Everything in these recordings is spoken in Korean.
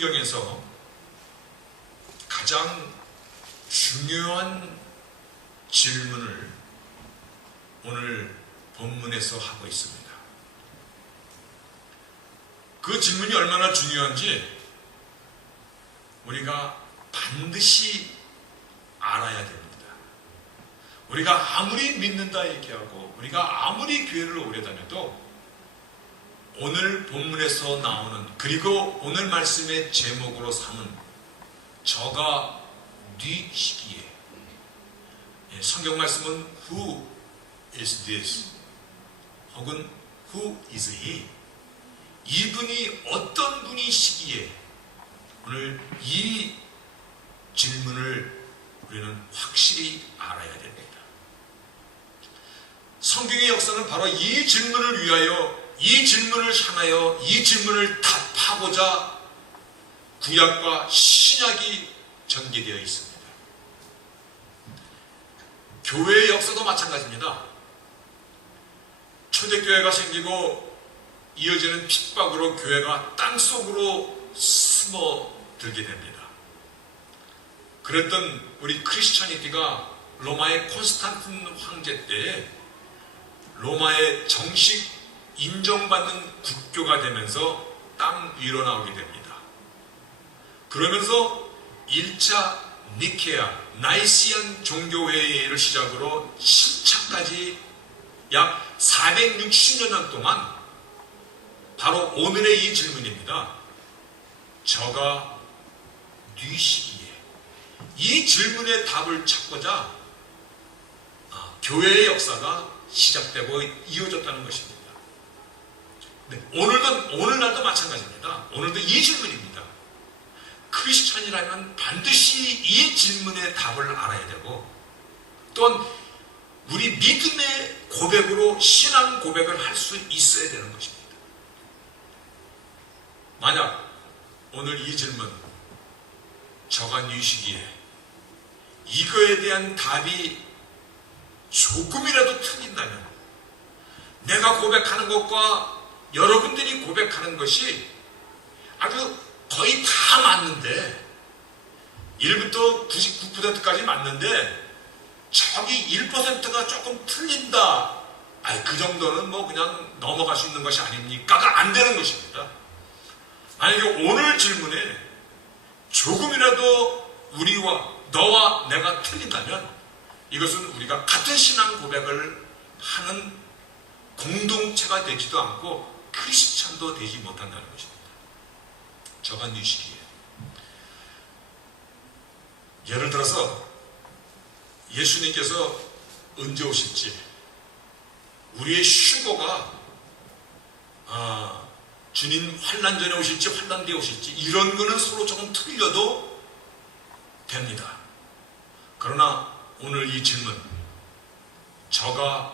성경에서 가장 중요한 질문을 오늘 본문에서 하고 있습니다. 그 질문이 얼마나 중요한지 우리가 반드시 알아야 됩니다. 우리가 아무리 믿는다 얘기하고 우리가 아무리 교회를 오래 다녀도 오늘 본문에서 나오는, 그리고 오늘 말씀의 제목으로 삼은 저가 네 시기에, 성경 말씀은 Who is this? 혹은 Who is he? 이분이 어떤 분이시기에, 오늘 이 질문을 우리는 확실히 알아야 됩니다. 성경의 역사는 바로 이 질문을 위하여, 이 질문을 향하여, 이 질문을 답하고자 구약과 신약이 전개되어 있습니다. 교회의 역사도 마찬가지입니다. 초대교회가 생기고 이어지는 핍박으로 교회가 땅속으로 스며들게 됩니다. 그랬던 우리 크리스천이티가 로마의 콘스탄틴 황제 때에 로마의 정식 인정받는 국교가 되면서 땅 위로 나오게 됩니다. 그러면서 1차 니케아 나이시안 종교회의를 시작으로 10차까지 약 460년 동안 바로 오늘의 이 질문입니다. 저가 네 시기에, 이 질문의 답을 찾고자 교회의 역사가 시작되고 이어졌다는 것입니다. 네, 오늘날도 마찬가지입니다. 오늘도 이 질문입니다. 크리스찬이라면 반드시 이 질문의 답을 알아야 되고, 또한 우리 믿음의 고백으로 신앙 고백을 할 수 있어야 되는 것입니다. 만약 오늘 이 질문, 저가 네 시기에, 이거에 대한 답이 조금이라도 틀린다면, 내가 고백하는 것과 여러분들이 고백하는 것이 아주 거의 다 맞는데, 1부터 99%까지 맞는데 저기 1%가 조금 틀린다, 그 정도는 뭐 그냥 넘어갈 수 있는 것이 아닙니까가 안 되는 것입니다. 만약에 오늘 질문에 조금이라도 너와 내가 틀린다면 이것은 우리가 같은 신앙 고백을 하는 공동체가 되지도 않고 크리스찬도 되지 못한다는 것입니다. 저가 네 시기에, 예를 들어서 예수님께서 언제 오실지, 우리의 휴거가 주님 환난 전에 오실지 환난 뒤에 오실지, 이런 거는 서로 조금 틀려도 됩니다. 그러나 오늘 이 질문, 저가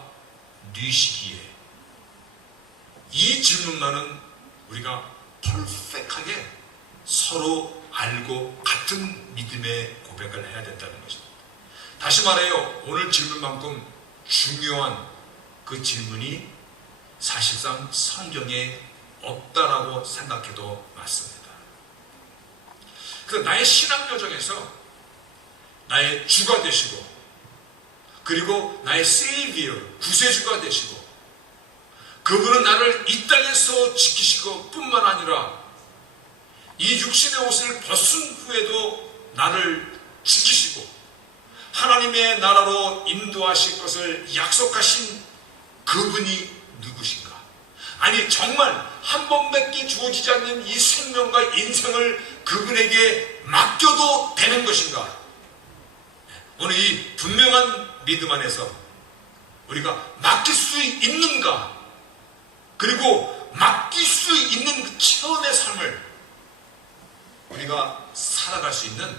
네 시기에, 이 질문만은 우리가 퍼펙트하게 서로 알고 같은 믿음의 고백을 해야 된다는 것입니다. 다시 말해요, 오늘 질문만큼 중요한 그 질문이 사실상 성경에 없다라고 생각해도 맞습니다. 그래서 나의 신앙 여정에서 나의 주가 되시고, 그리고 나의 세이비어, 구세주가 되시고, 그분은 나를 이 땅에서 지키시고 뿐만 아니라 이 육신의 옷을 벗은 후에도 나를 지키시고 하나님의 나라로 인도하실 것을 약속하신 그분이 누구신가? 아니, 정말 한 번밖에 주어지지 않는 이 생명과 인생을 그분에게 맡겨도 되는 것인가? 오늘 이 분명한 믿음 안에서 우리가 맡길 수 있는가? 그리고 맡길 수 있는 그 처음의 삶을 우리가 살아갈 수 있는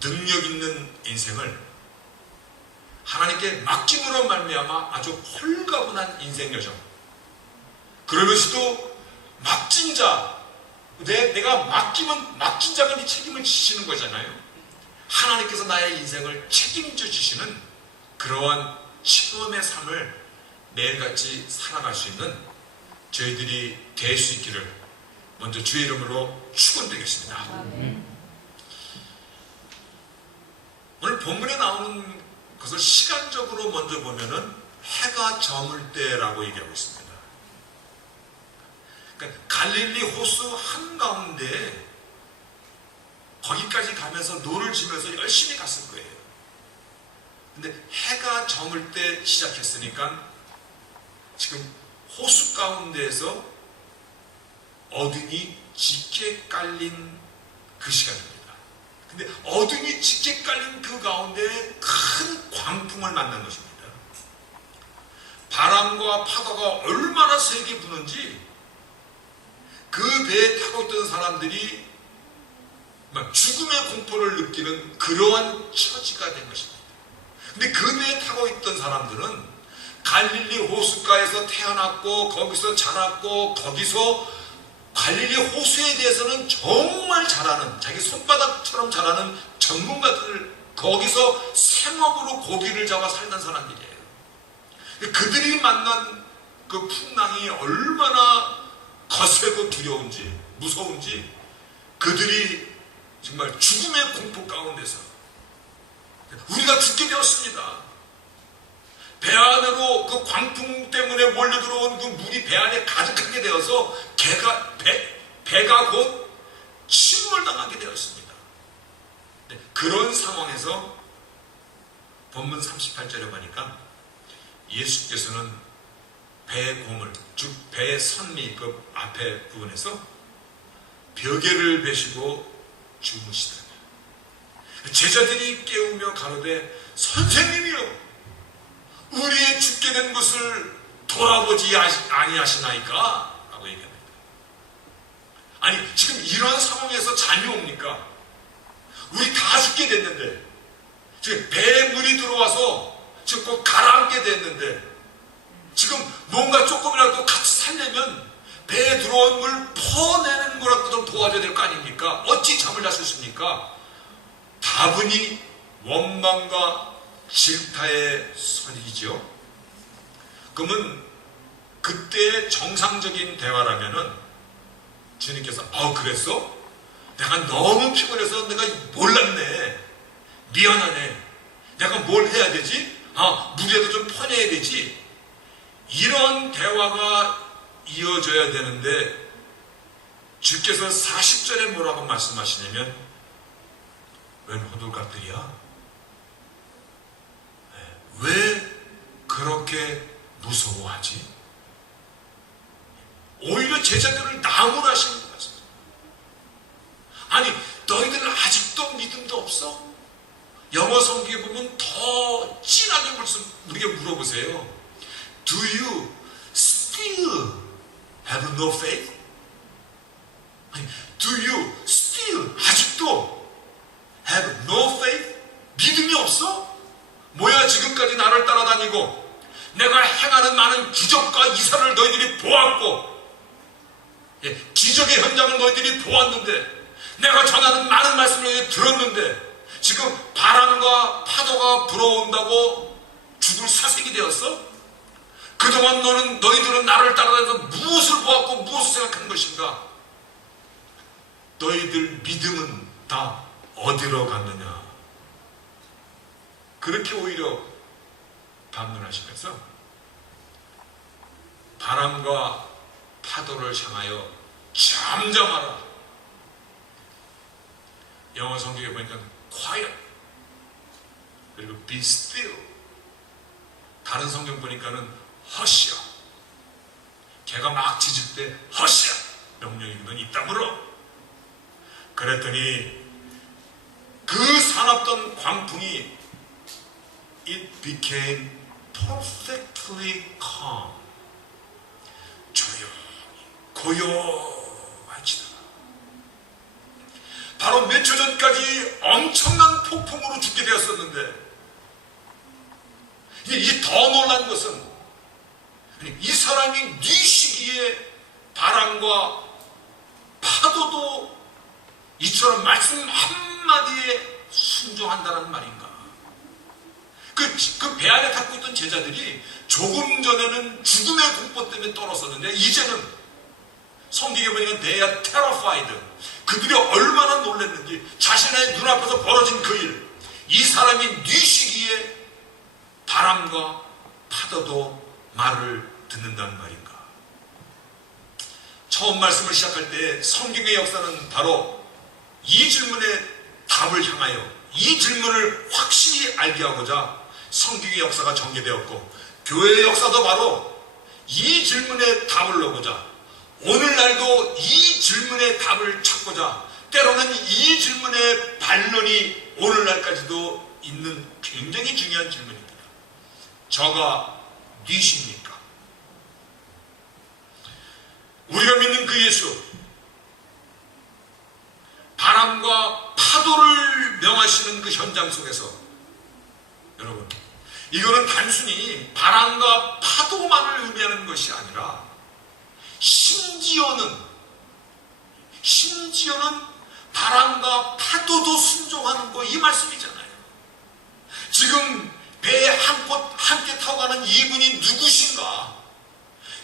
능력 있는 인생을 하나님께 맡김으로 말미암아 아주 홀가분한 인생 여정, 그러면서도 맡긴 자, 내가 맡긴 자가 이 책임을 지시는 거잖아요. 하나님께서 나의 인생을 책임져 주시는 그러한 처음의 삶을 매일같이 살아갈 수 있는 저희들이 될 수 있기를 먼저 주의 이름으로 축원드리겠습니다. 오늘 본문에 나오는 것을 시간적으로 먼저 보면은 해가 저물 때라고 얘기하고 있습니다. 그러니까 갈릴리 호수 한가운데 거기까지 가면서 노를 지면서 열심히 갔을 거예요. 근데 해가 저물 때 시작했으니까 지금 호수 가운데에서 어둠이 짙게 깔린 그 시간입니다. 근데 어둠이 짙게 깔린 그 가운데 큰 광풍을 만난 것입니다. 바람과 파도가 얼마나 세게 부는지 그 배에 타고 있던 사람들이 죽음의 공포를 느끼는 그러한 처지가 된 것입니다. 근데 그 배에 타고 있던 사람들은 갈릴리 호숫가에서 태어났고 거기서 자랐고 거기서 갈릴리 호수에 대해서는 정말 잘 아는, 자기 손바닥처럼 잘 아는 전문가들, 거기서 생업으로 고기를 잡아 살던 사람들이에요. 그들이 만난 그 풍랑이 얼마나 거세고 두려운지, 무서운지 그들이 정말 죽음의 공포 가운데서 우리가 죽게 되었습니다. 배 안으로 그 광풍 때문에 몰려들어온 그 물이 배 안에 가득하게 되어서 배가 곧 침몰당하게 되었습니다. 그런 상황에서 본문 38절에 보니까 예수께서는 배의 고물, 즉 배의 선미 그 앞에 부분에서 벼개를 베시고 주무시더니 제자들이 깨우며 가로되 선생님이여 우리의 죽게 된 것을 돌아보지 아니하시나이까? 라고 얘기합니다. 아니 지금 이런 상황에서 잠이 옵니까? 우리 다 죽게 됐는데 지금 배에 물이 들어와서 지금 곧 가라앉게 됐는데 지금 뭔가 조금이라도 같이 살려면 배에 들어온 물 퍼내는 거라도 좀 도와줘야 될 거 아닙니까? 어찌 잠을 잘 수 있습니까? 다분히 원망과 질타의 소리죠. 그러면 그때의 정상적인 대화라면은 주님께서 그랬어? 내가 너무 피곤해서 내가 몰랐네. 미안하네. 내가 뭘 해야 되지? 물에도 좀 퍼내야 되지. 이런 대화가 이어져야 되는데 주께서 40절에 뭐라고 말씀하시냐면 웬 호들갑들이야? 왜 그렇게 무서워하지? 오히려 제자들을 나무라시는 것 같습니다. 아니 너희들은 아직도 믿음도 없어? 영어 성경에 보면 더 진하게 우리에게 물어보세요. Do you still have no faith? 아니, Do you still 아직도 have no faith? 믿음이 없어? 뭐야 지금까지 나를 따라다니고 내가 행하는 많은 기적과 이사를 너희들이 보았고 기적의 현장을 너희들이 보았는데 내가 전하는 많은 말씀을 너희들이 들었는데 지금 바람과 파도가 불어온다고 죽을 사색이 되었어? 그동안 너희들은 나를 따라다녀서 무엇을 보았고 무엇을 생각한 것인가? 너희들 믿음은 다 어디로 갔느냐? 그렇게 오히려 반문하시면서 바람과 파도를 향하여 잠잠하라. 영어 성경에 보니까 quiet 그리고 be still. 다른 성경 보니까는 hush야. 개가 막 짖을 때 hush야 명령이거든. 입 다물어. 그랬더니 그 사납던 광풍이 it became perfectly calm. 조용히 고요해지더라. 바로 몇 초 전까지 엄청난 폭풍으로 죽게 되었었는데 이 더 놀란 것은 이 사람이 네 시기에 바람과 파도도 이처럼 말씀 한마디에 순종한다는 말인가? 그 배 안에 갖고 있던 제자들이 조금 전에는 죽음의 공포 때문에 떨었었는데 이제는 성경에 보니까 they are terrified. 그들이 얼마나 놀랐는지 자신의 눈앞에서 벌어진 그 일, 이 사람이 뉘시기에 바람과 파도도 말을 듣는다는 말인가. 처음 말씀을 시작할 때 성경의 역사는 바로 이 질문의 답을 향하여 이 질문을 확실히 알게 하고자 성경의 역사가 전개되었고, 교회의 역사도 바로 이 질문의 답을 놓고자, 오늘날도 이 질문의 답을 찾고자, 때로는 이 질문의 반론이 오늘날까지도 있는 굉장히 중요한 질문입니다. 저가 뉘십니까? 우리가 믿는 그 예수, 바람과 파도를 명하시는 그 현장 속에서, 여러분, 이거는 단순히 바람과 파도만을 의미하는 것이 아니라 심지어는 바람과 파도도 순종하는 거, 이 말씀이잖아요. 지금 배에 함께 타고 가는 이분이 누구신가?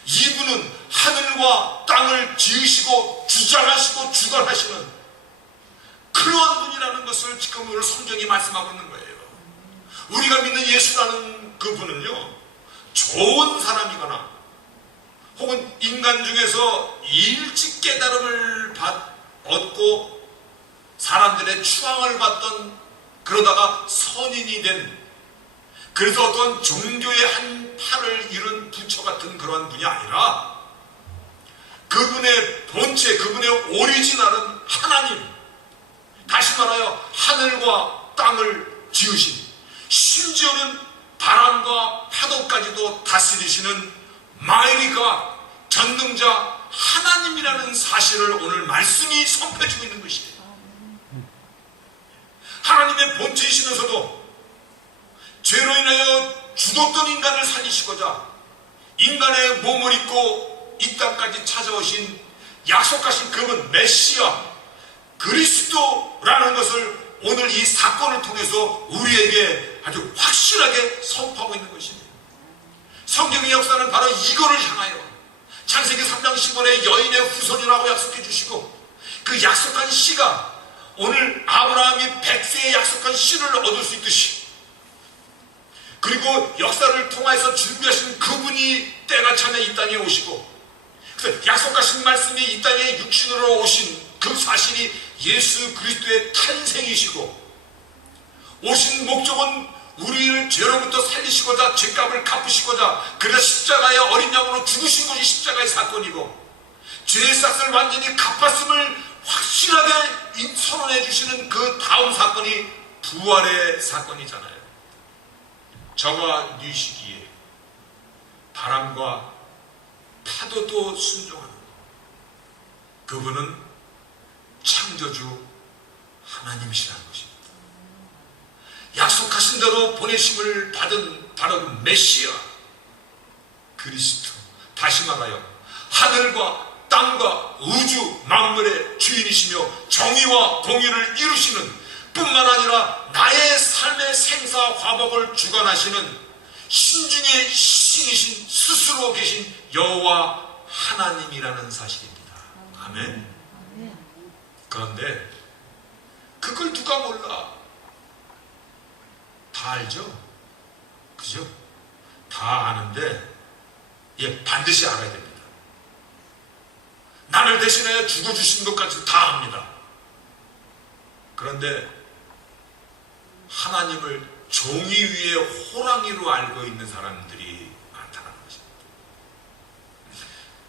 이분은 하늘과 땅을 지으시고 주장하시고 주관하시는 그러한 분이라는 것을 지금 오늘 성경이 말씀하고 있는 거예요. 우리가 믿는 예수라는 그분은요, 좋은 사람이거나 혹은 인간 중에서 일찍 깨달음을 얻고 사람들의 추앙을 받던, 그러다가 선인이 된, 그래서 어떤 종교의 한 팔을 이룬 부처 같은 그러한 분이 아니라 그분의 본체, 그분의 오리지널은 하나님, 다시 말하여 하늘과 땅을 지으신, 심지어는 바람과 파도까지도 다스리시는 마이리가 전능자 하나님이라는 사실을 오늘 말씀이 선포해주고 있는 것이에요. 하나님의 본체이시면서도 죄로 인하여 죽었던 인간을 살리시고자 인간의 몸을 입고 이 땅까지 찾아오신 약속하신 그분 메시아 그리스도라는 것을 오늘 이 사건을 통해서 우리에게 아주 확실하게 선포하고 있는 것입니다. 성경의 역사는 바로 이거를 향하여 창세기 3장 15절에 여인의 후손이라고 약속해 주시고, 그 약속한 씨가 오늘 아브라함이 100세에 약속한 씨를 얻을 수 있듯이, 그리고 역사를 통해서 준비하신 그분이 때가 차면 이 땅에 오시고, 그래서 약속하신 말씀이 이 땅에 육신으로 오신 그 사실이 예수 그리스도의 탄생이시고, 오신 목적은 우리를 죄로부터 살리시고자, 죄값을 갚으시고자, 그래서 십자가의 어린 양으로 죽으신 것이 십자가의 사건이고, 죄의 싹을 완전히 갚았음을 확실하게 선언해 주시는 그 다음 사건이 부활의 사건이잖아요. 저가 뉘시기에 바람과 파도도 순종하는 그분은 창조주 하나님이시라는 것입니다. 약속하신 대로 보내심을 받은 바로 그 메시아 그리스도, 다시 말하여 하늘과 땅과 우주 만물의 주인이시며 정의와 공의를 이루시는 뿐만 아니라 나의 삶의 생사 화복을 주관하시는 신중의 신이신 스스로 계신 여호와 하나님이라는 사실입니다. 아멘. 그런데 그걸 누가 몰라? 다 알죠? 그죠? 다 아는데 반드시 알아야 됩니다. 나를 대신하여 죽어주신 것까지 다 압니다. 그런데 하나님을 종이 위에 호랑이로 알고 있는 사람들이 많다는 것입니다.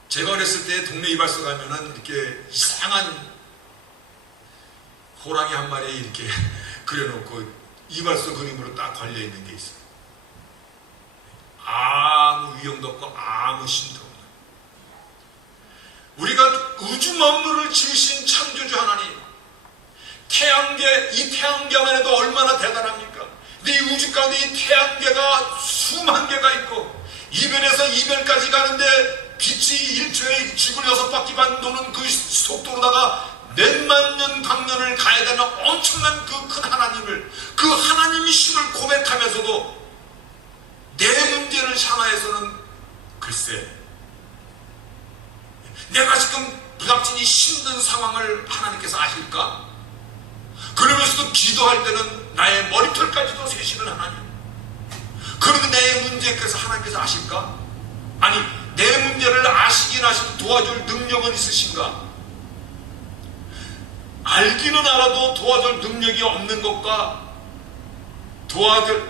제가 어렸을 때 동네 이발소 가면은 이렇게 이상한 호랑이 한 마리 이렇게 그려놓고 이발소 그림으로 딱 걸려있는 게 있어요. 아무 위용도 없고 아무 신도 없는, 우리가 우주 만물을 지으신 창조주 하나님, 태양계, 이 태양계만 해도 얼마나 대단합니까? 근데 이 우주 가운데 이 태양계가 수만 개가 있고 이변에서 이변까지 가는데 빛이 1초에 지구를 6바퀴 반 도는 그 속도로다가 몇만 년 강년을 가야 되는 엄청난 그 큰 하나님을, 그 하나님이심을 고백하면서도 내 문제를 향하여서는 글쎄, 내가 지금 부닥치니 힘든 상황을 하나님께서 아실까? 그러면서도 기도할 때는 나의 머리털까지도 세시는 하나님. 그런데 내 문제께서 하나님께서 아실까? 아니, 내 문제를 아시긴 아시고 도와줄 능력은 있으신가? 알기는 알아도 도와줄 능력이 없는 것과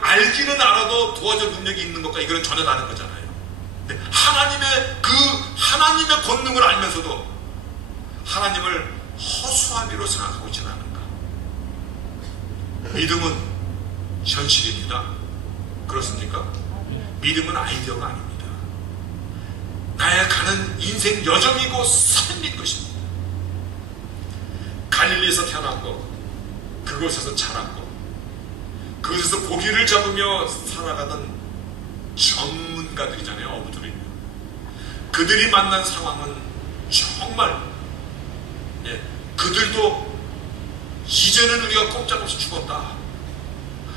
알기는 알아도 도와줄 능력이 있는 것과 이거는 전혀 다른 거잖아요. 근데 하나님의 권능을 알면서도 하나님을 허수아비로 생각하고 있지는 않은가? 믿음은 현실입니다. 그렇습니까? 믿음은 아이디어가 아닙니다. 나의 가는 인생 여정이고 삶인 것입니다. 갈릴리에서 태어났고 그곳에서 자랐고 그곳에서 고기를 잡으며 살아가던 전문가들이잖아요. 어부들이. 그들이 만난 상황은 정말 그들도 이제는 우리가 꼼짝없이 죽었다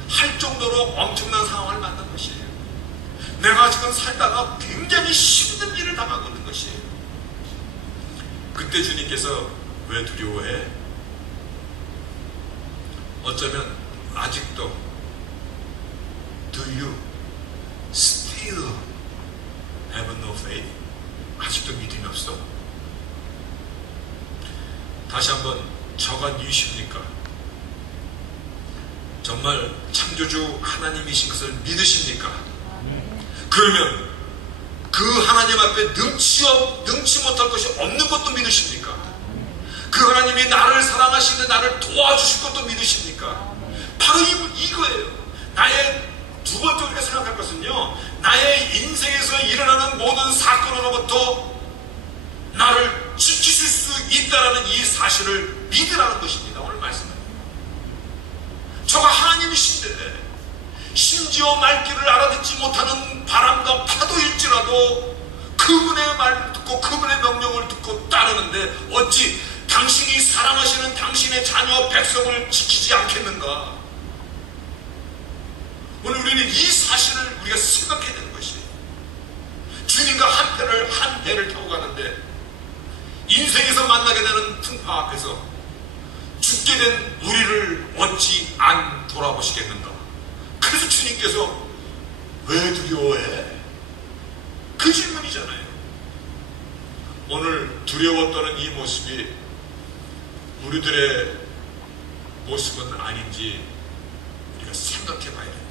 할 정도로 엄청난 상황을 만난 것이에요. 내가 지금 살다가 굉장히 힘든 일을 당하고 있는 것이에요. 그때 주님께서 왜 두려워해? 어쩌면 아직도 Do you still have no faith? 아직도 믿음이 없어? 다시 한번 저가 누이십니까? 정말 창조주 하나님이신 것을 믿으십니까? 그러면 그 하나님 앞에 능치 못할 것이 없는 것도 믿으십니까? 그 하나님이 나를 사랑하시는데 나를 도와주실 것도 믿으십니까? 바로 이거예요. 나의 두 번째 우리가 생각할 것은요, 나의 인생에서 일어나는 모든 사건으로부터 나를 지키실 수 있다는 이 사실을 믿으라는 것입니다. 오늘 말씀은 저가 하나님이신데 심지어 말귀를 알아듣지 못하는 바람과 파도일지라도 그분의 말을 듣고 그분의 명령을 듣고 따르는데 어찌 당신이 사랑하시는 당신의 자녀 백성을 지키지 않겠는가? 오늘 우리는 이 사실을 우리가 생각해야 되는 것이에요. 주님과 한 배를 타고 가는데 인생에서 만나게 되는 풍파 앞에서 죽게 된 우리를 어찌 안 돌아보시겠는가? 그래서 주님께서 왜 두려워해? 그 질문이잖아요. 오늘 두려워 떠는 이 모습이 우리들의 모습은 아닌지 우리가 생각해 봐야 됩니다.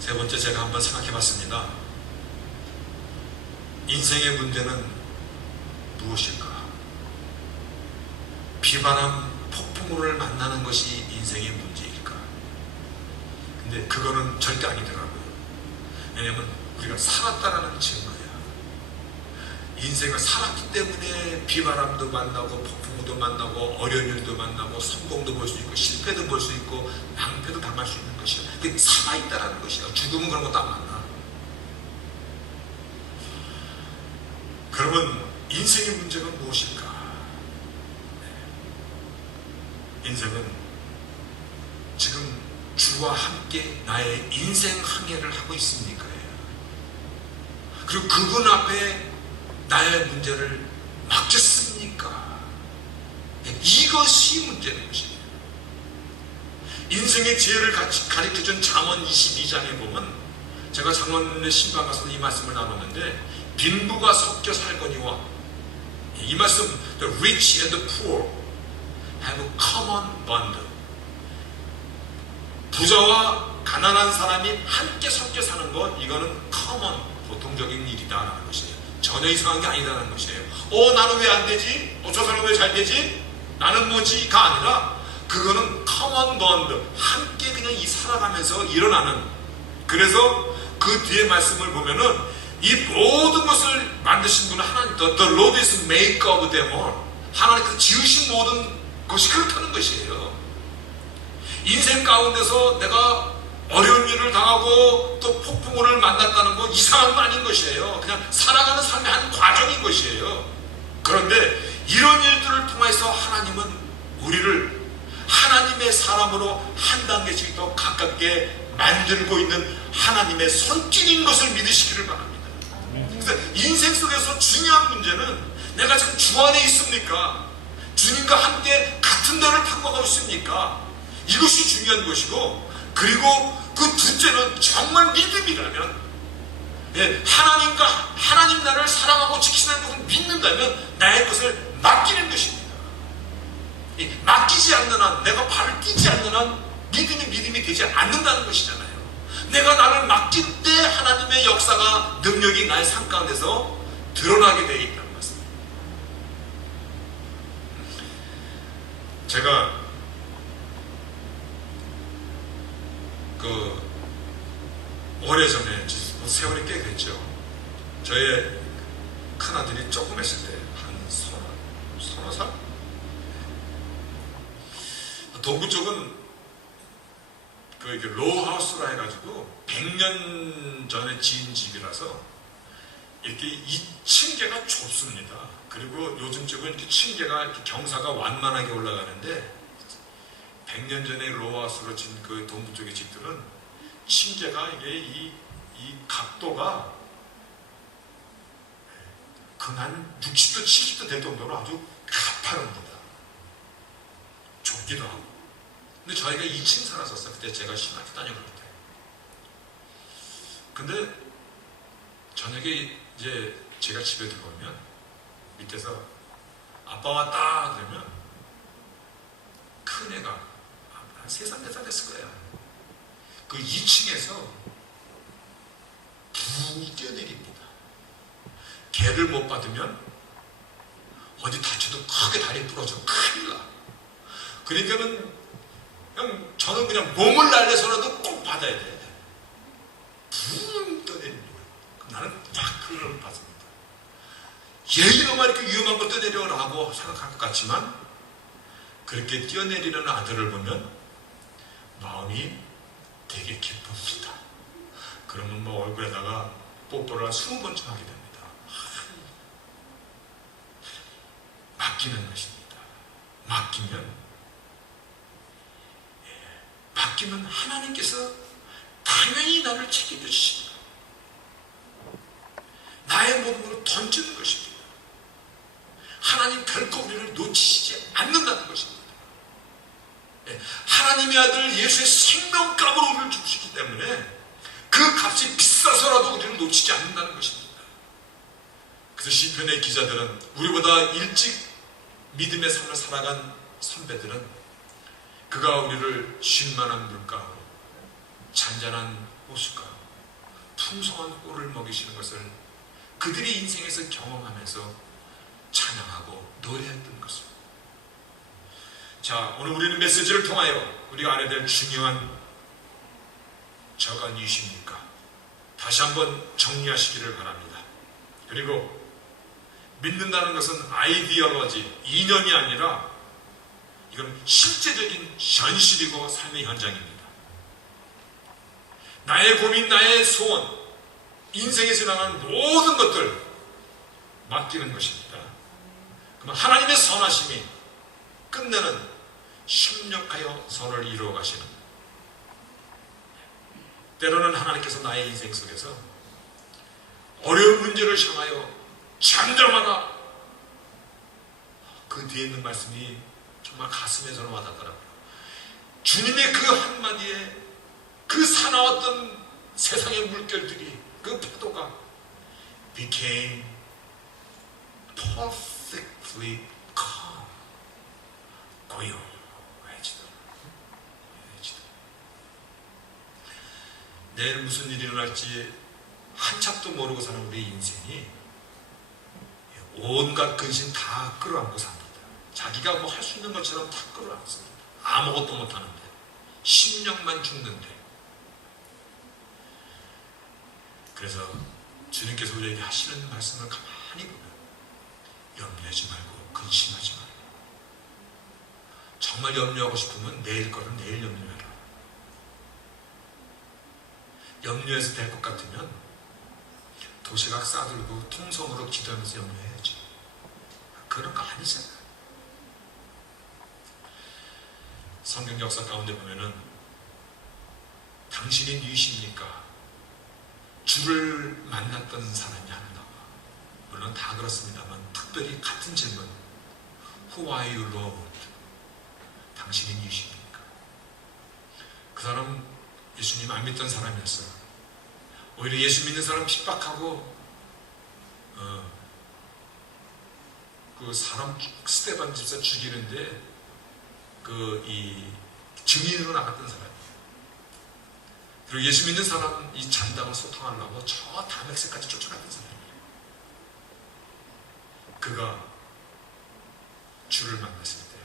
세 번째 제가 한번 생각해 봤습니다. 인생의 문제는 무엇일까? 비바람, 폭풍우를 만나는 것이 인생의 문제일까? 근데 그거는 절대 아니더라고요. 왜냐하면 우리가 살았다라는 증거야. 인생을 살았기 때문에 비바람도 만나고 폭풍우도 만나고 어려운 일도 만나고 성공도 볼 수 있고 실패도 볼 수 있고 낭패도 당할 수 있는 것이야. 그게 살아있다라는 것이야. 죽으면 그런 것도 안 만나. 그러면 인생의 문제가 무엇일까? 인생은 지금 주와 함께 나의 인생 항해를 하고 있습니까요? 그리고 그분 앞에 나의 문제를 맡겼습니까? 이것이 문제는 것이에요. 인생의 지혜를 가르쳐준 잠언 22장에 보면 제가 작년에 신방 가서 이 말씀을 나눴는데 빈부가 섞여 살거니와 이 말씀 The rich and the poor have a common bond. 부자와 가난한 사람이 함께 섞여 사는 것 이거는 common 보통적인 일이다라는 것이에요. 전혀 이상한 게 아니다라는 것이에요. 나는 왜 안 되지? 저 사람 왜 잘 되지? 나는 뭐지?가 아니라 그거는 common bond 함께 그냥 살아가면서 일어나는. 그래서 그 뒤에 말씀을 보면은 이 모든 것을 만드신 분은 하나님, The Lord is maker of them all. 하나님 그 지으신 모든 것이 그렇다는 것이에요. 인생 가운데서 내가 어려운 일을 당하고 또 폭풍우를 만났다는 건 이상한 건 아닌 것이에요. 그냥 살아가는 삶의 한 과정인 것이에요. 그런데 이런 일들을 통해서 하나님은 우리를 하나님의 사람으로 한 단계씩 더 가깝게 만들고 있는 하나님의 손길인 것을 믿으시기를 바랍니다. 그래서 인생 속에서 문제는 내가 지금 주 안에 있습니까? 주님과 함께 같은 데를 탐구하고 있습니까? 이것이 중요한 것이고, 그리고 그 둘째는 정말 믿음이라면, 하나님 나를 사랑하고 지키시는 것을 믿는다면 나의 것을 맡기는 것입니다. 맡기지 않는 한, 내가 발을 띄지 않는 한 믿음이 되지 않는다는 것이잖아요. 내가 나를 맡길 때 하나님의 역사가, 능력이 나의 삶 가운데서 드러나게 되어 있다는 말씀입니다. 제가 오래전에, 세월이 꽤 됐죠. 저의 큰아들이 조금 했을 때, 한 서너 살? 동부 쪽은 이렇게 로우하우스라 해가지고 100년 전에 지은 집이라서 이렇게 2층계가 좁습니다. 그리고 요즘 쪽은 이렇게 층계가, 이렇게 경사가 완만하게 올라가는데, 100년 전에 로우하우스로 지은 그 동부 쪽의 집들은 층계가 이 각도가 한 60도, 70도 될 정도로 아주 가파릅니다. 좁기도 하고. 근데 저희가 2층 살았었어요. 그때 제가 신학교 다녀갈 때. 근데 저녁에 이제 제가 집에 들어오면 밑에서 아빠 왔다 그러면 큰 애가 한 3살, 4살 됐을 거예요. 그 2층에서 붕 뛰어내립니다. 개를 못 받으면 어디 다쳐도 크게 다리 부러져 큰일 나. 그러니까는 저는 그냥 몸을 날려서라도 꼭 받아야 돼. 붕 떠내립니다. 그럼 나는 딱 그걸 받습니다. 얘기로만 이렇게 위험한 걸 떠내려라고 생각할 것 같지만, 그렇게 뛰어내리는 아들을 보면 마음이 되게 기쁩니다. 그러면 얼굴에다가 뽀뽀를 20번쯤 하게 됩니다. 맡기는 것입니다. 맡기면 하나님께서 당연히 나를 책임져 주십니다. 나의 모든 걸 던지는 것입니다. 하나님 결코 우리를 놓치시지 않는다는 것입니다. 하나님의 아들 예수의 생명값으로 우리를 주시기 때문에 그 값이 비싸서라도 우리를 놓치지 않는다는 것입니다. 그래서 시편의 기자들은, 우리보다 일찍 믿음의 삶을 살아간 선배들은, 그가 우리를 쉴만한 물가로, 잔잔한 호숫가로, 풍성한 꼴을 먹이시는 것을 그들의 인생에서 경험하면서 찬양하고 노래했던 것입니다. 자, 오늘 우리는 메시지를 통하여 우리가 알아야 될 중요한 저가 누구십니까? 다시 한번 정리하시기를 바랍니다. 그리고 믿는다는 것은 아이디올로지, 이념이 아니라 이건 실제적인 현실이고 삶의 현장입니다. 나의 고민, 나의 소원, 인생에 지나간 모든 것들 맡기는 것입니다. 그러면 하나님의 선하심이 끝내는 협력하여 선을 이루어 가시는, 때로는 하나님께서 나의 인생 속에서 어려운 문제를 향하여 잠잠하라, 그 뒤에 있는 말씀이 정말 가슴에 저는 와닿더라고요. 주님의 그 한마디에 그 사나웠던 세상의 물결들이, 그 파도가 became perfectly calm, 고요해지더라. 내일 무슨 일이 일어날지 한참도 모르고 사는 우리 인생이 온갖 근심 다 끌어안고 삽니다. 자기가 뭐 할 수 있는 것처럼 다 끌어안습니다. 아무것도 못하는데, 심령만 죽는데. 그래서 주님께서 우리에게 하시는 말씀을 가만히 보면, 염려하지 말고 근심하지 말고, 정말 염려하고 싶으면 내일 거를 내일 염려해라. 염려해서 될 것 같으면 도시락 싸들고 통성으로 기도하면서 염려해야지. 그런 거 아니잖아. 성경 역사 가운데 보면은 당신이 누구십니까? 주를 만났던 사람이 하나 나와. 물론 다 그렇습니다만 특별히 같은 질문, Who are you, Lord? 당신이 누구십니까? 그 사람 예수님 안 믿던 사람이었어요. 오히려 예수 믿는 사람 핍박하고 그 사람 스테반 집사 죽이는데 이 증인으로 나갔던 사람이에요. 그리고 예수 믿는 사람 이 잔당을 소통하려고 저 다맥세까지 쫓아갔던 사람이에요. 그가 주를 만났을 때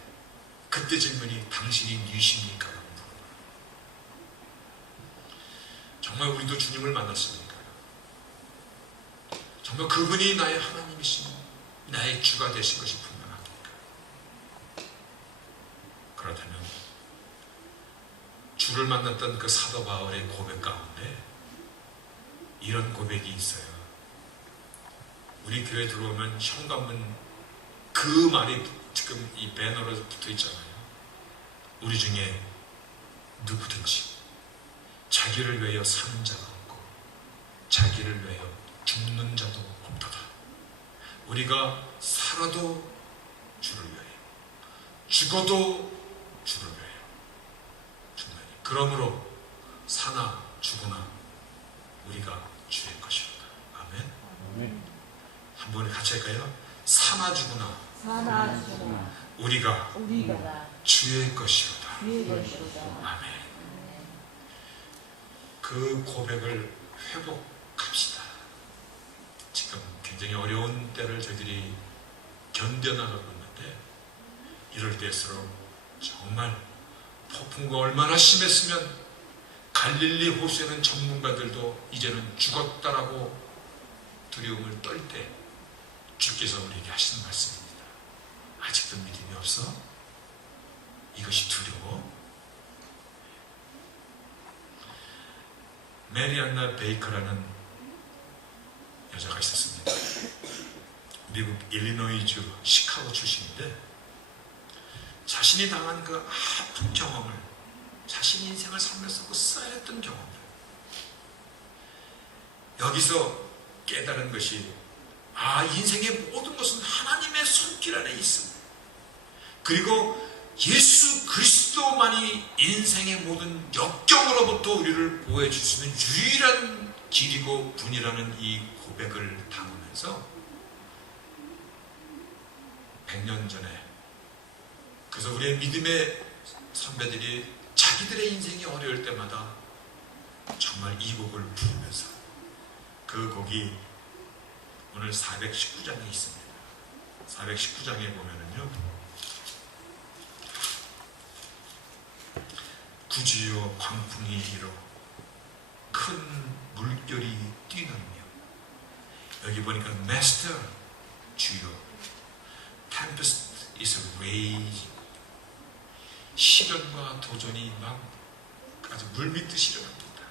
그때 질문이 당신이 누구십니까? 정말 우리도 주님을 만났습니까? 정말 그분이 나의 하나님이신 나의 주가 되신 것이 분명합니까? 그렇다면 주를 만났던 그 사도 바울의 고백 가운데 이런 고백이 있어요. 우리 교회 들어오면 현관문 그 말이 지금 이 배너로 붙어 있잖아요. 우리 중에 누구든지 자기를 위하여 사는 자가 없고 자기를 위하여 죽는 자도 없도다. 우리가 살아도 주를 위하여 죽어도 주를 위하여 죽나니 그러므로 사나 죽으나 우리가 주의 것이로다. 아멘. 한 번에 같이 할까요? 사나 죽으나 우리가 주의 것이로다. 아멘. 그 고백을 회복합시다. 지금 굉장히 어려운 때를 저희들이 견뎌나가고 있는데 이럴 때일수록 정말 폭풍과 얼마나 심했으면 갈릴리 호수에는 전문가들도 이제는 죽었다라고 두려움을 떨 때 주께서 우리에게 하시는 말씀입니다. 아직도 믿음이 없어? 이것이 두려워? 메리안나 베이커라는 여자가 있었습니다. 미국 일리노이주 시카고 출신인데 자신이 당한 그 아픈 경험을 자신이 인생을 살면서 그 쌓였던 경험을 여기서 깨달은 것이 인생의 모든 것은 하나님의 손길 안에 있습니다. 그리고 예수 그리스도만이 인생의 모든 역경으로부터 우리를 보호해 줄 수 있는 유일한 길이고 분이라는 이 고백을 담으면서 100년 전에 그래서 우리의 믿음의 선배들이 자기들의 인생이 어려울 때마다 정말 이 곡을 부르면서 그 곡이 오늘 419장에 있습니다. 419장에 보면은요 구주여 광풍이 일어 큰 물결이 뛰느며 여기 보니까 Master 주여 Tempest is raging 시련과 도전이 막 아주 물밀듯이 일어납니다.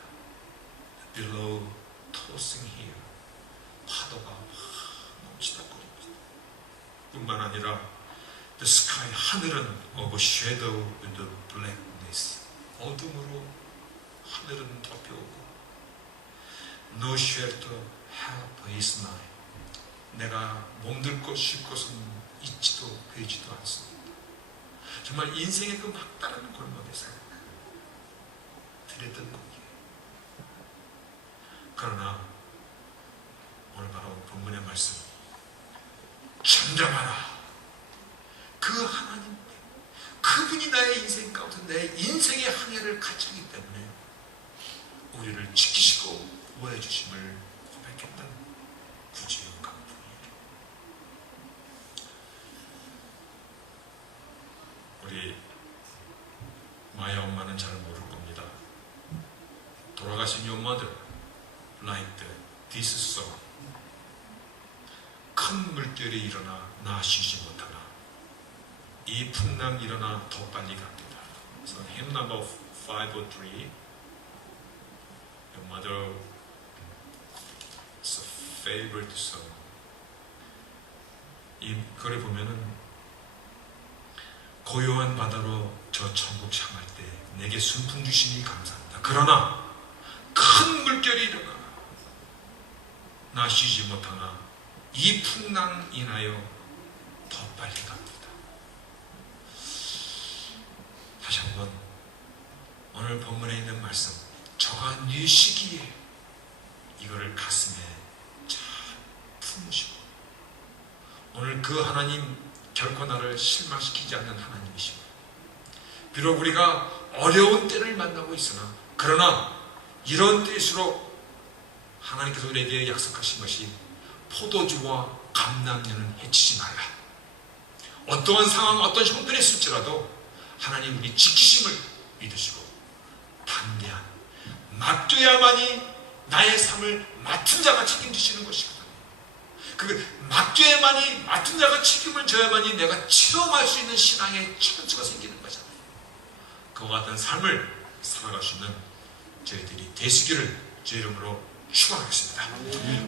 Below tossing here 파도가 막 넘치다거립니다. 뿐만 아니라 The sky 하늘은 overshadowed with the blackness 어둠으로 하늘은 덮여오고 No shelter, help is nigh 내가 몸들 곳 쉴 곳은 있지도 되지도 않습니다. 정말 인생의 그 막다른 골목에서 들었던 곡이에요. 그러나 오늘 바로 본문의 말씀 잠잠하라. 그 하나님 그분이 나의 인생 가운데 내 인생의 항해를 같이 하기 때문에 우리를 지키시고 보호해 주심을 고백했던 구주의 강풍이에요. 우리 마야 엄마는 잘 모를 겁니다. 돌아가신 your mother like this song 큰 물결이 일어나 나 쉬지 못하나 이 풍랑 일어나 더 빨리 갑니다. So hymn number 503 Your mother is a favorite song. 이 글을 보면은 고요한 바다로 저 천국 향할 때 내게 순풍 주시니 감사합니다. 그러나 큰 물결이 일어나 나 쉬지 못하나 이 풍랑 인하여 더 빨리 갑니다. 다시 한번 오늘 본문에 있는 말씀, 저가 네 시기에 이거를 가슴에 잘 품으시고, 오늘 그 하나님 결코 나를 실망시키지 않는 하나님이시고, 비록 우리가 어려운 때를 만나고 있으나, 그러나 이런 때일수록 하나님께서 우리에게 약속하신 것이 포도주와 감람류는 해치지 말라. 어떠한 상황, 어떤 형편이 있을지라도 하나님 우리 지키심을 믿으시고 담대한, 맡겨야만이 나의 삶을 맡은 자가 책임지시는 것이거든요. 그 맡겨야만이, 맡은 자가 책임을 져야만이 내가 체험할 수 있는 신앙의 천수가 생기는 거잖아요. 그와 같은 삶을 살아갈 수 있는 저희들이 되시기를 주 이름으로 축원하겠습니다.